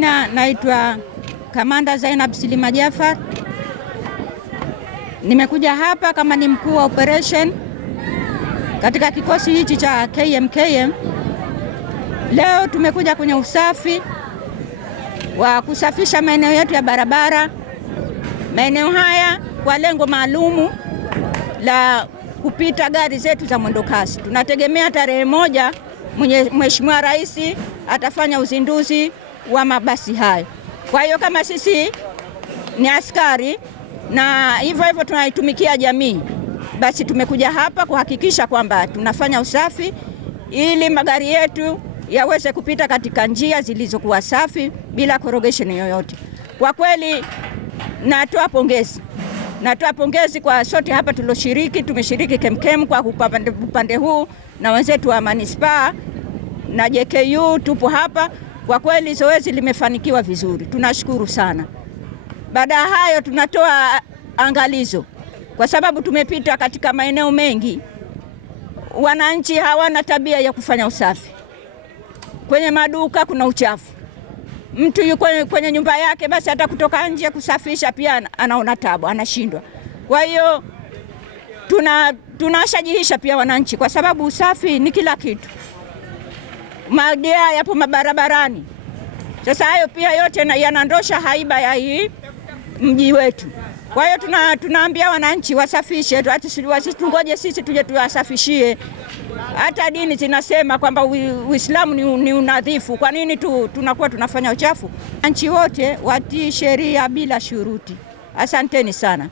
Naitwa Kamanda Zainab Silima Jafar. Nimekuja hapa kama ni mkuu wa operation katika kikosi hichi cha KMKM. Leo tumekuja kwenye usafi wa kusafisha maeneo yetu ya barabara. Maeneo haya kwa lengo maalumu la kupita gari zetu za mwendokasi. Tunategemea tarehe 1 Mheshimiwa Rais atafanya uzinduzi wa mabasi hayo. Kwa hiyo kama sisi ni askari na hivyo tunaitumikia jamii, basi tumekuja hapa kuhakikisha kwamba tunafanya usafi ili magari yetu yaweze kupita katika njia zilizokuwa safi bila corrugation yoyote. Kwa kweli natoa pongezi kwa sote hapa tuloshiriki. Tumeshiriki KMKM kwa upande huu na wenzetu wa manispaa na JKU tupo hapa. Kwa kweli zoezi limefanikiwa vizuri, tunashukuru sana. Baada ya hayo tunatoa angalizo kwa sababu tumepita katika maeneo mengi, wananchi hawana tabia ya kufanya usafi. Kwenye maduka kuna uchafu, mtu yuko kwenye nyumba yake, basi hata kutoka nje kusafisha pia anaona tabu, anashindwa. Kwa hiyo tunashajihisha pia wananchi, kwa sababu usafi ni kila kitu. Magia yapo mabarabarani. Sasa hayo pia yote yanandosha haiba ya hii mji wetu. Kwa hiyo tunaambia wananchi wasafishe, tungoje sisi tuje tuwasafishie. Hata dini zinasema kwamba Uislamu ni unadhifu. Kwa nini tunakuwa tunafanya uchafu? Wananchi wote watii sheria bila shuruti. Asanteni sana.